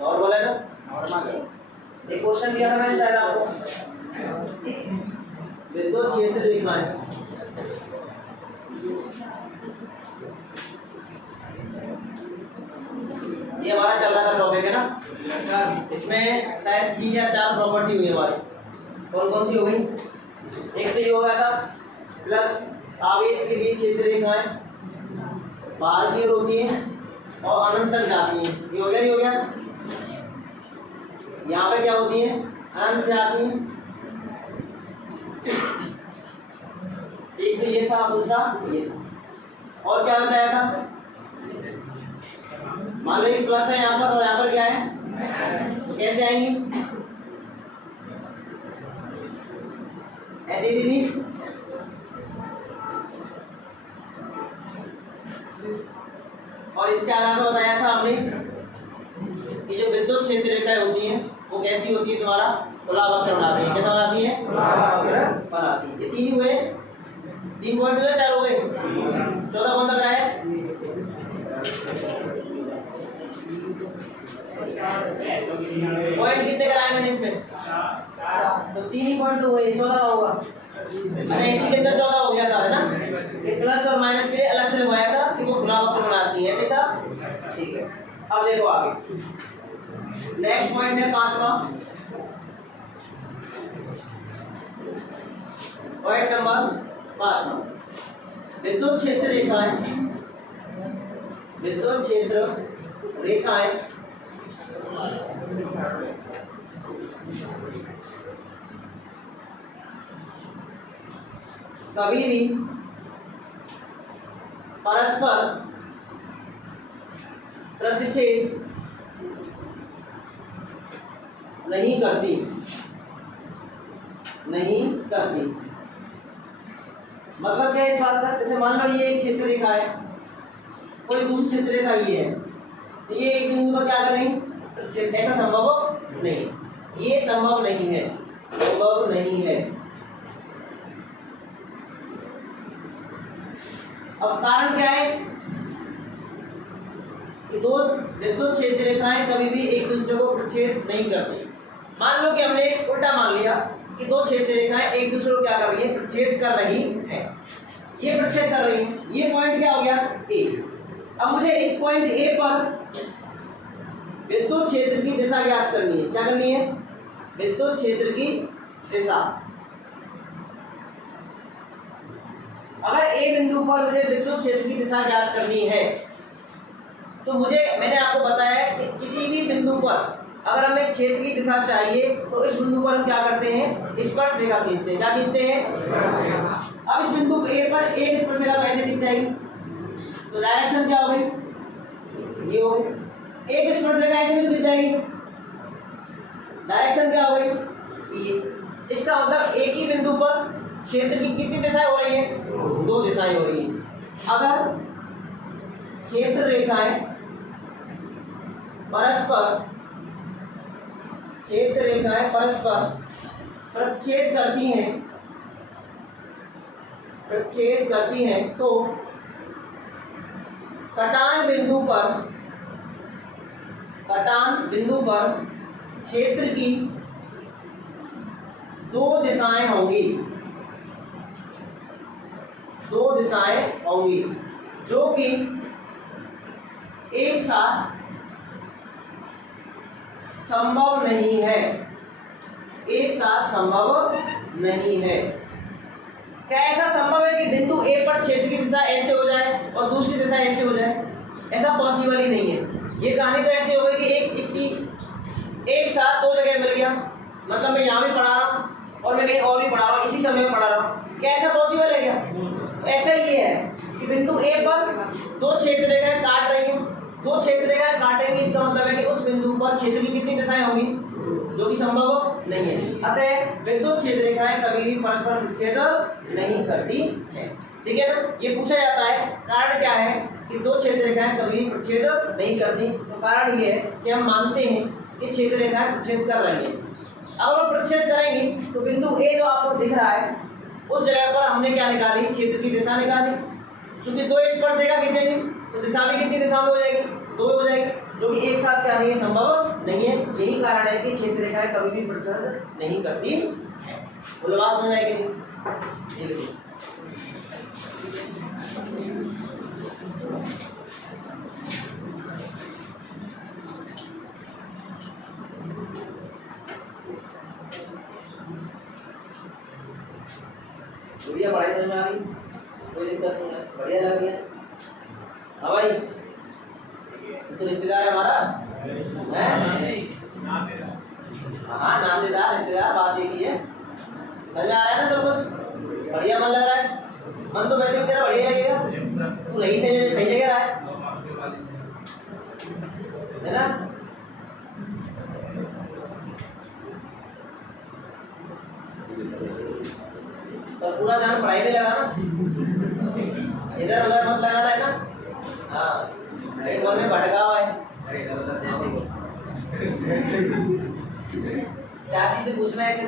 Normal है ना? एक क्वेश्चन दिया था मैंने शायद आपको, विद्युत क्षेत्र रेखाएं। ये हमारा चल रहा था टॉपिक है ना, इसमें शायद 3 या 4 प्रॉपर्टी हुई हमारी। कौन कौन सी हो गई? एक तो ये हो गया था प्लस आवेश के लिए क्षेत्र रेखाएं बाहर की ओर होती हैं और अनंत तक जाती हैं। ये हो गया, नहीं हो गया? यहाँ पे क्या होती है? अनंत से आती हैं। एक तो ये था, दूसरा ये था। और क्या बताया था? मान लो एक प्लस है यहाँ पर और यहाँ पर क्या है, तो कैसे आएंगी? ऐसे ही दीदी। और इसके आधार पर बताया था हमने कि जो विद्युत क्षेत्र रेखाएं होती हैं वो कैसी होती है, तुम्हारा खुला वक्र बनाती है। कैसा बनाती है? खुला वक्र बनाती है। ये 3 हुए, 3 पॉइंट हुए, 4 हो गए। 14 कौन सा कराया? पॉइंट कितने कराए मैंने इसमें? तो 3 ही पॉइंट हुए, 14 होगा। अच्छा, इसी के अंदर 14 हो गया था, है ना? ये प्लस और माइनस के लिए अलग से लगाया था कि वो खुला वक्र बनाती है, ऐसे था। ठीक है, अब देखो आगे नेक्स्ट पॉइंट है 5वां पॉइंट नंबर 5वां, विद्युत क्षेत्र रेखाएं। विद्युत क्षेत्र रेखाएं कभी भी परस्पर प्रतिच्छेद नहीं करती। मतलब क्या है इस बात का? जैसे मान लो ये एक क्षेत्र रेखा है, कोई दूसरी क्षेत्र रेखा ये है, तो ये एक बिंदु पर क्या करेंगे? ऐसा संभव नहीं, ये संभव नहीं है, संभव नहीं है। अब कारण क्या है कि दो विद्युत क्षेत्र रेखाएं कभी भी एक दूसरे को प्रतिच्छेद नहीं करती। मान लो कि हमने उल्टा मान लिया कि दो क्षेत्र रेखाएं एक दूसरे को क्या कर रही है? प्रतिच्छेद कर रही है। ये प्रतिच्छेद कर रही है, ये पॉइंट क्या हो गया? ए। अब मुझे इस पॉइंट ए पर विद्युत क्षेत्र की दिशा ज्ञात करनी है। क्या करनी है? विद्युत क्षेत्र की दिशा। अगर ए बिंदु पर मुझे विद्युत क्षेत्र की दिशा ज्ञात करनी है तो मैंने आपको बताया कि किसी भी बिंदु पर अगर हमें क्षेत्र की दिशा चाहिए तो इस बिंदु पर हम क्या करते हैं? स्पर्श रेखा खींचते हैं। क्या खींचते हैं? अब इस बिंदु ए पर एक स्पर्श रेखा कैसे खींच जाएगी? तो डायरेक्शन क्या हो गई? ये हो गई। एक स्पर्श रेखा ऐसे भी खींच जाएगी, डायरेक्शन क्या हो गई? ये। इसका मतलब एक ही बिंदु पर क्षेत्र की कितनी दिशाएं हो रही हैं? 2 दिशाएं हो रही हैं। अगर क्षेत्र रेखाएं परस्पर प्रतिच्छेद करती हैं तो कटान बिंदु पर क्षेत्र की 2 दिशाएं होंगी, जो कि एक साथ संभव नहीं है। क्या ऐसा संभव है कि बिंदु ए पर क्षेत्र की दिशा ऐसे हो जाए और दूसरी दिशा ऐसे हो जाए? ऐसा पॉसिबल ही नहीं है। ये कहानी तो ऐसे हो गई कि एक साथ 2 जगह मिल गया, मतलब मैं यहाँ भी पढ़ा रहा हूँ और मैं कहीं और भी पढ़ा रहा हूँ, इसी समय में पढ़ा रहा हूँ। क्या ऐसा पॉसिबल है क्या? ऐसा ही है कि बिंदु ए पर 2 क्षेत्र रेखाएं काट रही हैं, 2 क्षेत्र रेखाएं काटेंगी, इसका मतलब है कि उस बिंदु पर क्षेत्र की कितनी दिशाएं होंगी? जो कि संभव नहीं है। अतः विद्युत क्षेत्र रेखाएं कभी भी परस्पर प्रतिच्छेद नहीं करती हैं। ठीक है ना? ये पूछा जाता है कारण क्या है कि 2 क्षेत्र रेखाएं कभी भी प्रतिच्छेद नहीं करती। तो कारण ये है कि हम मानते हैं कि क्षेत्र रेखाएं प्रतिच्छेद कर रही हैं। अगर वो प्रतिच्छेद करेंगी तो बिंदु ए जो आपको दिख रहा है उस जगह पर हमने क्या निकाली? क्षेत्र की दिशा निकाली। चूंकि 2 स्पर्श रेखा खींचेंगे तो दिशा भी कितनी दिशा में हो जाएगी? 2 हो जाएगी। यही कारण है कि क्षेत्र रेखाएं कभी भी प्रचंड नहीं करती है। बोलो बात समझ में आएगी नहीं? ये देखो बढ़िया, पढ़ाई समझ में आ रही, कोई दिक्कत नहीं है, बढ़िया लग रही है। हाँ भाई, तो रिश्तेदार है हमारा है? हाँ नातेदार रिश्तेदार, बात एक ही है। समझ में आ रहा है ना सब कुछ? बढ़िया मन लग रहा है? मन तो वैसे भी तेरा बढ़िया लगेगा, तू सही सही जगह रहा है ना? तो पूरा ध्यान पढ़ाई में लगा ना, इधर उधर मत लगाना है ना। हाँ एक मन में भटका हुआ है, चाची से पूछना है ऐसे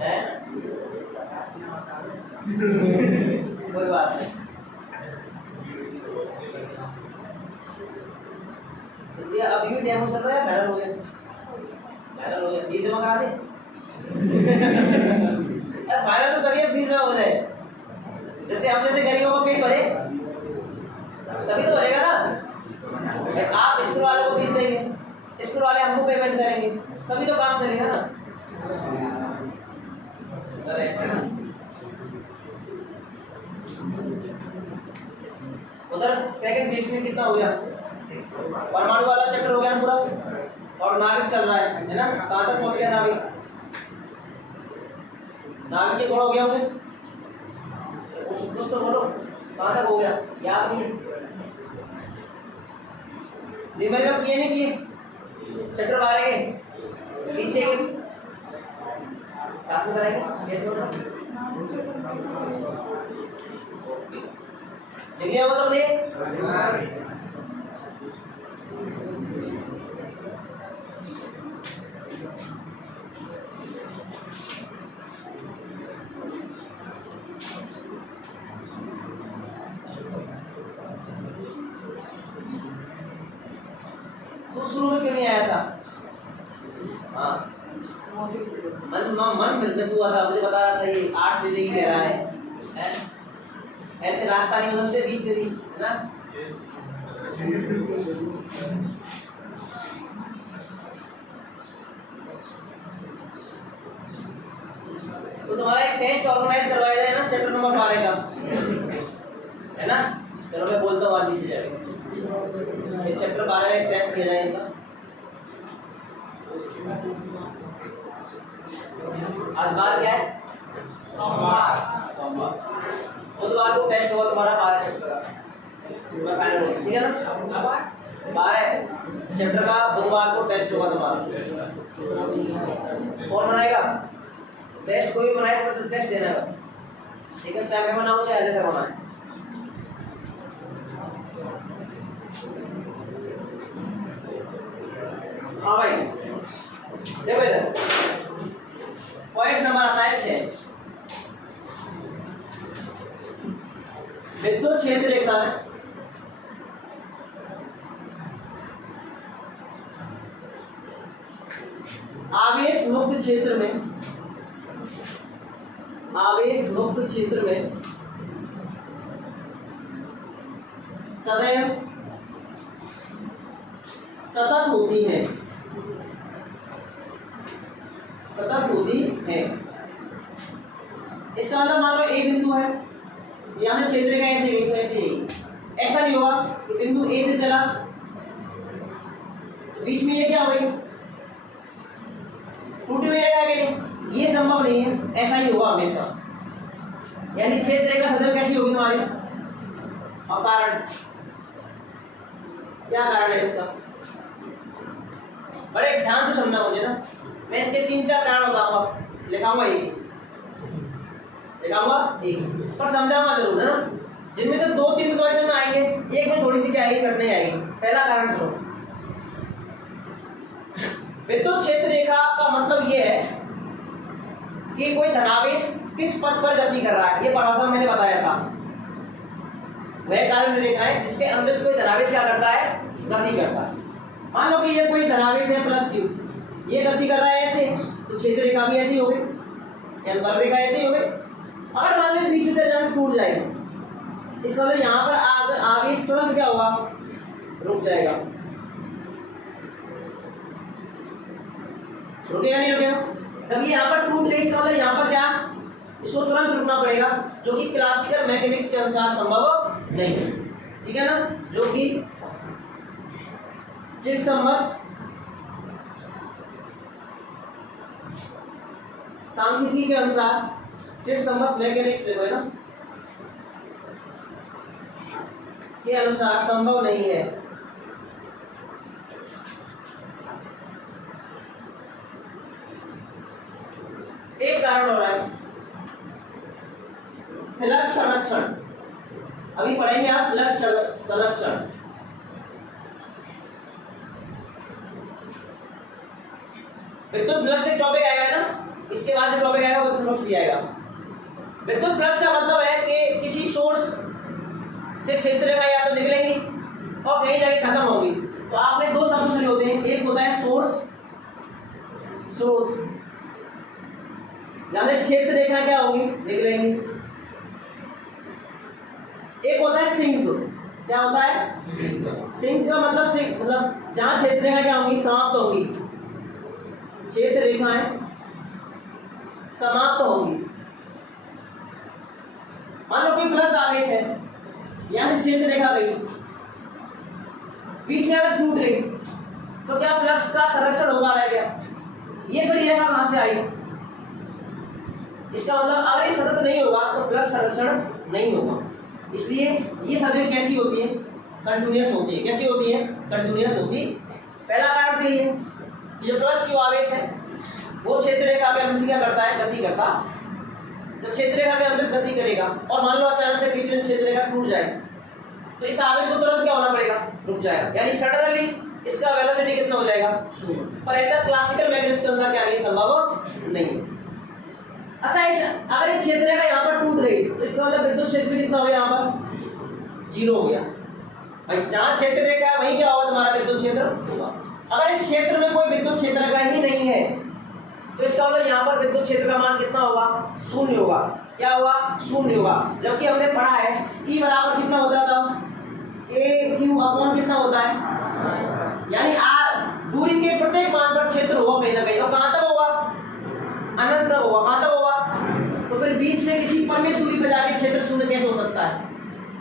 है? कोई बात नहीं, अभी भी डेमो चल रहा है, वायरल हो गया, वायरल हो गया, फीस जमा करा दे। फायदा तो तभी फीस में हो जाए, जैसे हम जैसे गरीबों को पेट भरे तभी तो भरेगा ना। आप स्कूल वालों को फीस देंगे, स्कूल वाले हमको पेमेंट करेंगे, तभी तो काम चलेगा ना सर। ऐसे ना उधर सेकंड फेज में कितना हो गया, परमाणु वाला चक्र हो गया पूरा, और नाभिक चल रहा है ना? कहाँ तक पहुंच गया नाभिक? नाभिक के गुण हो गया उन्हें, कुछ तो बोलो, कहाँ तक हो गया? याद नहीं? न्यूमेरिकल किए नहीं किए? चक्र बारे के पीछे के साथ में कराएंगे, कैसे होगा? देखिए वो सब ने शुरू में क्यों नहीं आया था? हाँ मन फिर हुआ था, मुझे बता रहा था ये 8 से लेके कह रहा है? ऐसे रास्ता नहीं, मतलब से 20 से 20 है ना? तो तुम्हारा एक टेस्ट ऑर्गेनाइज करवाया जाए ना चैप्टर नंबर 12 का, है ना? चलो मैं बोलता हूँ, नीचे जाएगा ये चैप्टर 12 एक टेस्ट किया जाए इनका। आज बार क्या है? सोमवार। बुधवार को टेस्ट होगा तुम्हारा 12 चैप्टर का, मैं फाइनल होगा, ठीक है ना? 12 चैप्टर का बुधवार को टेस्ट होगा तुम्हारा। कौन बनाएगा टेस्ट? कोई भी बनाए तो टेस्ट देना है बस, ठीक है? चाहे मैं बनाऊँ चाहे जैसा बनाए। हाँ भाई देखो इधर पॉइंट नंबर आता है 6, विद्युत क्षेत्र रेखा है आवेश मुक्त क्षेत्र में, आवेश मुक्त क्षेत्र में सदैव सतत होती है, सतत होती है। इसका मतलब मान लो एक बिंदु है, यहाँ से क्षेत्र का ऐसे गई तो ऐसे यही, ऐसा नहीं होगा कि बिंदु ए से चला तो बीच में ये क्या हुई, टूटी हुई रेखा के लिए, ये संभव नहीं है, ऐसा ही होगा हमेशा। यानी क्षेत्र रेखा सदैव कैसी होगी तुम्हारी? और कारण क्या कारण है इसका? बड़े ध्यान से समझना मुझे ना, मैं इसके 3-4 कारण बताऊंगा, लिखाऊंगा एक, लिखाऊंगा एक, पर समझाऊंगा जरूर है ना। जिनमें से 2-3 क्वेश्चन में आएंगे, एक में थोड़ी सी क्या आएगी, कटने आएगी। पहला कारण सुनो, विद्युत क्षेत्र रेखा का मतलब ये है कि कोई धनावेश किस पथ पर गति कर रहा है। ये परासा मैंने बताया था, वह काल्पनिक रेखा है जिसके अंदर कोई धनावेश क्या करता है, गति करता है। मान लो कि ये कोई धनावेश है प्लस क्यू, ये गति कर रहा है ऐसे, तो क्षेत्र रेखा भी ऐसी हो गई, लंब रेखा ऐसी हो गई। अगर मान लो बीच में से अचानक टूट जाएगा, इसका मतलब यहाँ पर आगे तुरंत क्या होगा, रुक जाएगा। रुकेगा नहीं रुकेगा, कभी यहाँ पर टूट गई, इसका मतलब यहाँ पर क्या, इसको तुरंत रुकना पड़ेगा, जो कि क्लासिकल मैकेनिक्स के अनुसार संभव नहीं है। ठीक है ना, जो कि चिरसम्मत सांख्यिकी के अनुसार, चिरसम्मत मैकेनिक्स देखो है ना, के अनुसार संभव नहीं है। एक कारण हो रहा है फ्लक्स संरक्षण, अभी पढ़ेंगे आप फ्लक्स संरक्षण। विद्युत फ्लक्स एक टॉपिक आएगा ना, इसके बाद जो टॉपिक आएगा वो विद्युत फ्लक्स ही आएगा। विद्युत फ्लक्स का मतलब है कि किसी सोर्स से क्षेत्र रेखा या तो निकलेंगी और कहीं जाके खत्म होगी। तो आपने दो शब्द सुने होते हैं, एक होता है सोर्स, स्रोत, जहां से क्षेत्र रेखा क्या होगी, निकलेंगी। एक होता है सिंक, क्या होता है सिंक का मतलब सिंक मतलब जहां क्षेत्र रेखा क्या होगी, समाप्त होगी, क्षेत्र रेखाएं समाप्त होंगी। मान लो कोई प्लस आवेश है, यहां से क्षेत्र रेखा गई, बीच में अगर टूट गई तो क्या फ्लक्स का संरक्षण होगा, रह गया। ये बड़ी रेखा कहां से आई, इसका मतलब अगर ये सतत नहीं होगा तो फ्लक्स संरक्षण नहीं होगा। इसलिए ये सदैव कैसी होती है, कंटिन्यूअस होती है। कैसी होती है, कंटिन्यूअस होती है। पहला कारण तो ये है, जो प्लस क्यू आवेश है वो क्षेत्र रेखा के अंदर से क्या करता है, गति करता। जब क्षेत्र रेखा के अंदर से गति करेगा और मान लो अचानक से बीच में क्षेत्र रेखा टूट जाए, तो इस आवेश को तुरंत क्या होना पड़ेगा, रुक जाएगा, यानी सडनली इसका वेलोसिटी कितना हो जाएगा, 0। पर ऐसा क्लासिकल मैकेनिक्स के अनुसार क्या नहीं, संभव नहीं है। अच्छा, अगर ये क्षेत्र रेखा यहाँ पर टूट गई तो इसका मतलब विद्युत क्षेत्र भी कितना हो गया, यहाँ पर 0 हो गया। भाई जहाँ क्षेत्र रेखा है वही क्या होगा, तुम्हारा विद्युत क्षेत्र होगा। अगर इस क्षेत्र में कोई विद्युत क्षेत्र रेखा ही नहीं है तो इसका मतलब यहाँ पर विद्युत क्षेत्र का मान कितना होगा, 0 होगा। क्या होगा, 0 होगा। जबकि हमने पढ़ा है E बराबर कितना होता था, AQ अपॉन कितना होता है, यानी R दूरी के प्रत्येक मान पर क्षेत्र होगा कहीं ना कहीं, और कहां तक होगा, अनंत तक होगा। कहां तक होगा, तो फिर बीच में किसी परिमित दूरी पर जाके क्षेत्र 0 कैसे हो सकता है,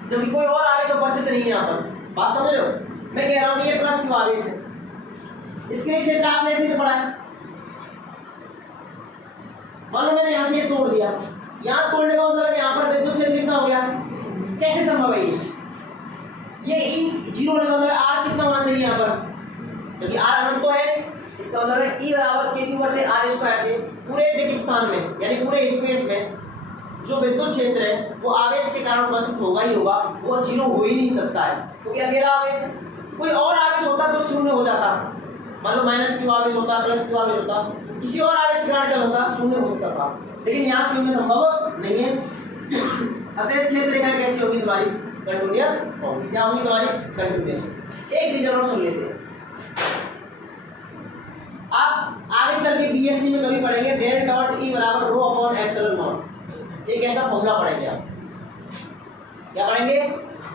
जबकि कोई और आवेश उपस्थित नहीं है यहाँ पर। बात समझ रहे हो, मैं कह रहा हूँ ये प्लस क्यू आवेश है, इसके क्षेत्र आपने ऐसे ही पढ़ा है। मान लो मैंने यहाँ से ये तोड़ दिया, यहाँ तोड़ने का मतलब यहाँ पर विद्युत क्षेत्र कितना हो गया, कैसे संभव है ये E 0 होने का मतलब R कितना होना चाहिए यहाँ पर, क्योंकि R अनंत तो है नहीं। इसका मतलब है E बराबर KQ/R² से पूरे दिक् स्थान में यानी पूरे स्पेस में जो विद्युत क्षेत्र है वो आवेश के कारण उपस्थित होगा ही होगा, वो 0 हो ही नहीं सकता है, क्योंकि अकेला आवेश है। कोई और आवेश होता तो 0 हो जाता, मान लो -Q आवेश होता, +Q आवेश होता, किसी और आवेश के कारण क्या होता, 0 हो सकता था, लेकिन यहाँ 0 संभव नहीं है। अतः क्षेत्र रेखा कैसी होगी तुम्हारी, कंटिन्यूअस होगी। क्या होगी तुम्हारी, कंटिन्यूअस। एक रीजन और सुन लेते हैं, आप आगे चल के बीएससी में कभी पढ़ेंगे डेल डॉट E बराबर रो अपॉन एप्सिलॉन नॉट। एक ऐसा फॉर्मूला पढ़ेंगे आप, क्या पढ़ेंगे,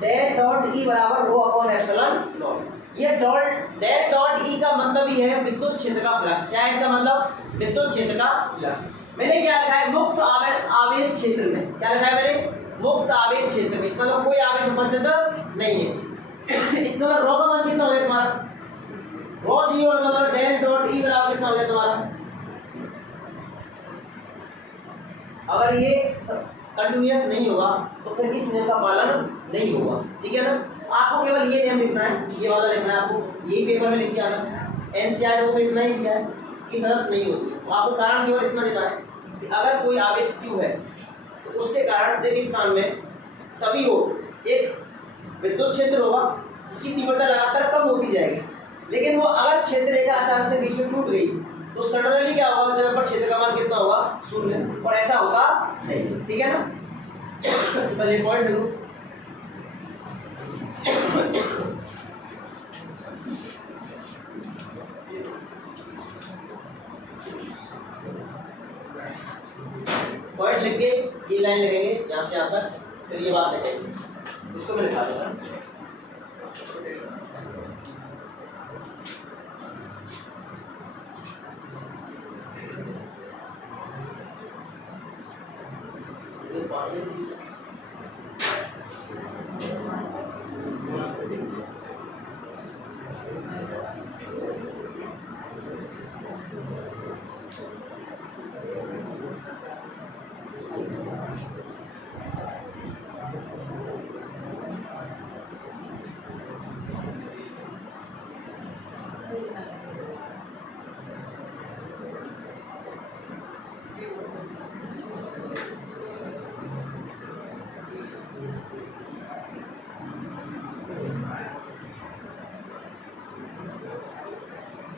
डेल डॉट E बराबर रो अपॉन एप्सिलॉन नॉट। ये डेल डॉट E का मतलब ही है विद्युत क्षेत्र का फ्लक्स। क्या है इसका मतलब, विद्युत क्षेत्र का फ्लक्स। मैंने क्या लिखा है, मुक्त आवेश क्षेत्र में। क्या लिखा है मैंने, मुक्त आवेश क्षेत्र में। इसका मतलब कोई आवेश उपस्थित नहीं है। इसका मतलब रो का मान कितना हो गया तुम्हारा, रो 0 मतलब डेल डॉट E बराबर कितना हो गया तुम्हारा। अगर ये कंटिन्यूअस नहीं होगा तो फिर इस नियम का पालन नहीं होगा। ठीक है ना, आपको केवल ये नियम लिखना है, ये वाला लिखना है आपको, यही पेपर में लिख के आना। एनसीईआरटी को इतना ही दिया है कि सतत नहीं होती, तो आपको कारण केवल इतना देना है कि अगर कोई आवेश Q है तो उसके कारण दिक् स्थान में सभी ओर एक विद्युत क्षेत्र होगा जिसकी तीव्रता लगातार कम होती जाएगी, लेकिन वो अगर क्षेत्र रेखा अचानक से बीच में टूट गई तो सडनली क्या होगा, जगह पर क्षेत्र का मान कितना होगा, 0, और ऐसा होता नहीं। ठीक है ना, पहले पॉइंट लूं, लाइन लिखेंगे यहाँ से यहाँ तक, फिर ये बात लिखेंगे, इसको मैं लिखा दूंगा।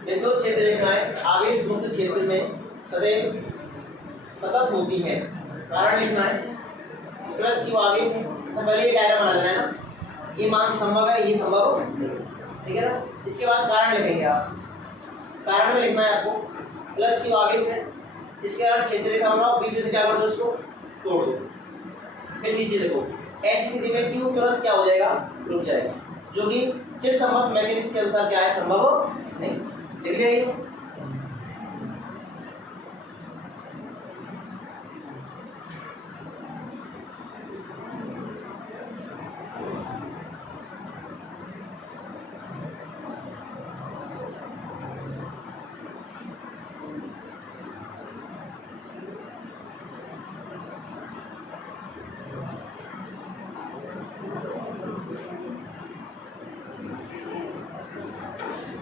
बिंदु क्षेत्र रेखाएं आवेश मुक्त क्षेत्र में सदैव सतत होती है। कारण लिखना है, प्लस क्यू आवेश है, तो पहले ये डायग्राम बना लेना है ना, ये मान संभव है, ये संभव है, ठीक है ना। इसके बाद कारण लिखेंगे आप, कारण में लिखना है आपको प्लस क्यू आवेश है, इसके बाद क्षेत्र रेखा बनाओ, बीच में से क्या कर दो, उसको तोड़ दो, फिर नीचे देखो, ऐसी स्थिति में क्यू तुरंत क्या हो जाएगा, रुक जाएगा, जो कि चिरसम्मत मैकेनिक्स के अनुसार क्या है, संभव नहीं। लिख लिया ये,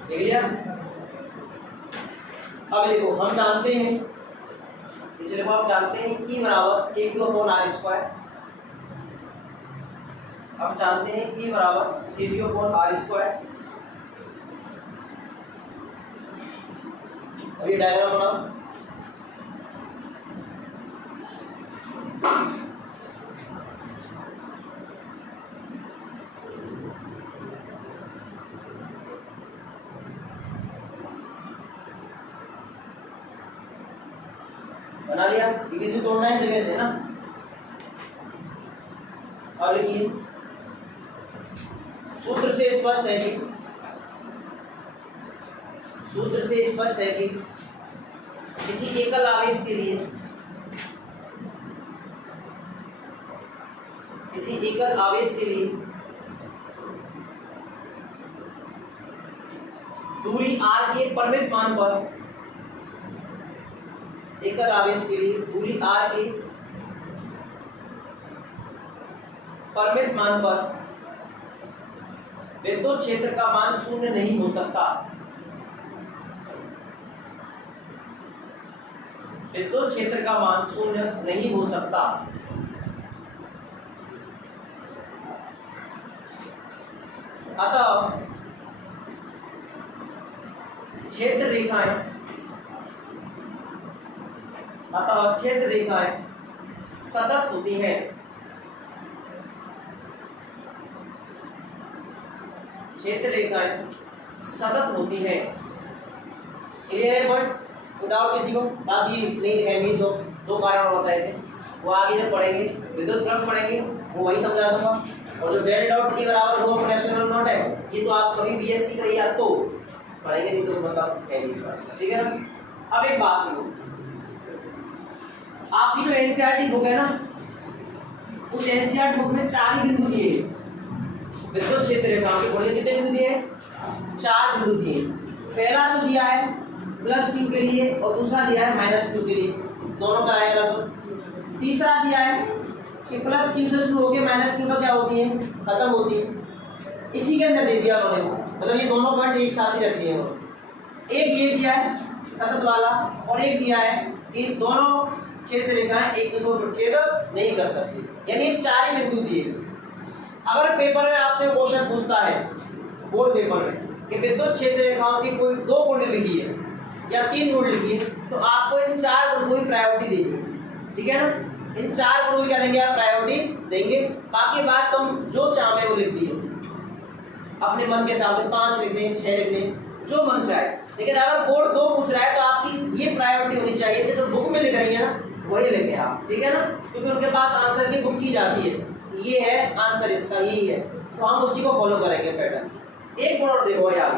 लिख लिया। अब देखो हम जानते हैं, पिछले को आप जानते हैं E बराबर के क्यू अपॉन आर स्क्वायर, हम जानते हैं E बराबर के क्यू अपॉन आर स्क्वायर। और ये डायग्राम बनाओ, बना लिया, ये से तोड़ना है जगह से ना। और लिखिए, सूत्र से स्पष्ट है कि, सूत्र से स्पष्ट है कि किसी एकल आवेश के लिए, किसी एकल आवेश के लिए दूरी r के परिमित मान पर, एकल आवेश के लिए दूरी r के परिमित मान पर विद्युत क्षेत्र का मान शून्य नहीं हो सकता। विद्युत क्षेत्र का मान शून्य नहीं हो सकता। अतः क्षेत्र रेखाएं, अतः क्षेत्र रेखाएं सतत होती हैं। क्षेत्र रेखाएं सतत होती हैं। क्लियर है पॉइंट? डाउट किसी को? बात ये नहीं लिखेंगे, जो दो कारण बताए थे वो आगे जब पढ़ेंगे, विद्युत फ्लक्स पढ़ेंगे, वो वही समझा दूंगा। और जो डेल डॉट ई बराबर रो अपॉन एप्सिलॉन नॉट है, ये तो आप कभी बीएससी करिए आप तो पढ़ेंगे, नहीं तो मतलब है नहीं, ठीक है ना। अब एक बात सुनो, आपकी जो एनसीईआरटी बुक है ना, उस एनसीईआरटी बुक में 4 ही बिंदु दिए विद्युत क्षेत्र रेखा के। बोलिए कितने बिंदु दिए? 4 बिंदु दिए। पहला तो दिया है प्लस क्यू के लिए और दूसरा दिया है माइनस क्यू के लिए, दोनों कराएगा। तो तीसरा दिया है कि प्लस क्यू से शुरू होकर माइनस क्यू पर क्या होती है, खत्म होती है। इसी के अंदर दे दिया उन्होंने, मतलब ये दोनों पॉइंट एक साथ ही रख दिए। एक ये दिया है सतत वाला, और एक दिया है कि दोनों क्षेत्र रेखाएं एक दूसरे को छेद नहीं कर सकती, यानी 4 ही बिंदु दिए। अगर पेपर में आपसे क्वेश्चन पूछता है बोर्ड पेपर में कि विद्युत क्षेत्र रेखाओं की कोई 2 गुण लिखी है या 3 गुण लिखी है, तो आपको इन 4 गुण को ही प्रायोरिटी देंगे, ठीक है ना। इन 4 गुणों को क्या देंगे आप? प्रायोरिटी देंगे। बाकी बात तुम जो चाहे वो लिख दिए अपने मन के हिसाब से, 5 लिख दें, 6 लिख दें, जो मन चाहे। लेकिन अगर बोर्ड 2 पूछ रहा है तो आपकी ये प्रायोरिटी होनी चाहिए कि जो बुक में लिख रही है ना वही लेके आप, ठीक है ना, क्योंकि उनके पास आंसर की बुक की जाती है, ये है आंसर इसका, यही है, तो हम उसी को फॉलो करेंगे पैटर्न। एक मिनट देखो यार,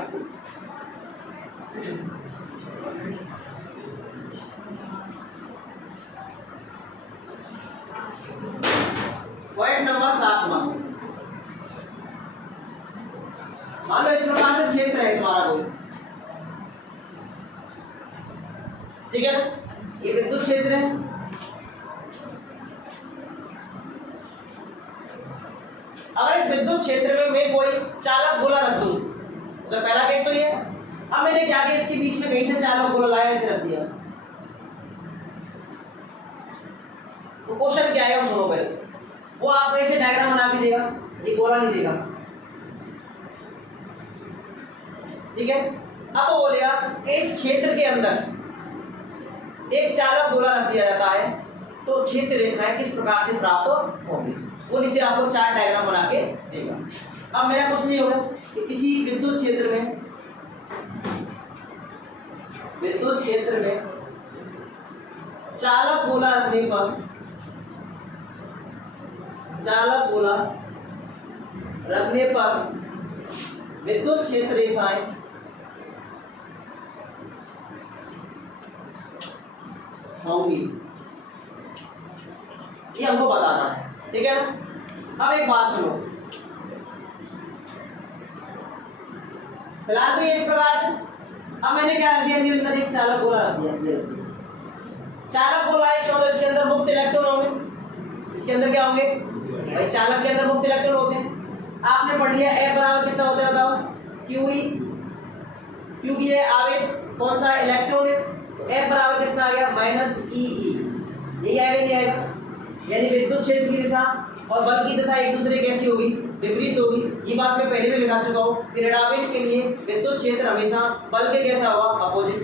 पॉइंट नंबर 7 मान लो इस प्रकार से क्षेत्र है तुम्हारा कोई, ठीक है ना, ये विद्युत क्षेत्र है। अगर इस विद्युत क्षेत्र में मैं कोई चालक गोला रख दूं, तो पहला केस तो ये है। अब मैंने क्या किया, इसके बीच में कहीं से चालक गोला लाया, इसे रख दिया, तो क्वेश्चन क्या आएगा सुनो पहले, वो आपको ऐसे डायग्राम बना के देगा, ये गोला नहीं देगा, ठीक है। अब वो बोलेगा कि इस क्षेत्र के अंदर एक चालक गोला रख दिया जाता है, तो क्षेत्र रेखाएं किस प्रकार से प्राप्त होंगी, वो नीचे आपको चार्ट डायग्राम बना के देगा। अब मेरा क्वेश्चन ये होगा कि किसी विद्युत क्षेत्र में चालक गोला रखने पर विद्युत क्षेत्र रेखाएं होंगी, ये हमको बताना है, ठीक है ना। अब एक बात सुनो, फिलहाल तो ये इस प्रकार से, अब मैंने क्या रख दिया, इसके अंदर एक चालक गोला रख दिया, ये चालक गोला, इसके अंदर मुक्त इलेक्ट्रॉन होंगे, इसके अंदर क्या होंगे भाई, चालक के अंदर मुक्त इलेक्ट्रॉन होते हैं। आपने पढ़ लिया F बराबर कितना होता है बताओ, QE, क्योंकि ये आवेश कौन सा इलेक्ट्रॉन है, तो F बराबर कितना आ गया -EE, यही आएगा नहीं आएगा, यानी विद्युत क्षेत्र की दिशा और बल की दिशा एक दूसरे कैसी होगी, विपरीत होगी। ये बात मैं पहले भी लिखा चुका हूँ कि ऋणावेश के लिए विद्युत क्षेत्र हमेशा बल के कैसा होगा, अपोजिट।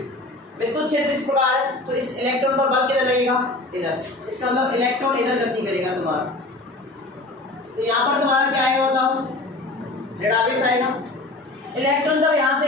विद्युत क्षेत्र इस प्रकार है, तो इस इलेक्ट्रॉन पर बल किधर लगेगा, इधर, इसका मतलब इलेक्ट्रॉन इधर गति करेगा तुम्हारा, तो यहाँ पर तुम्हारा क्या आएगा बताओ, ऋणावेश आएगा। इलेक्ट्रॉन जब यहाँ से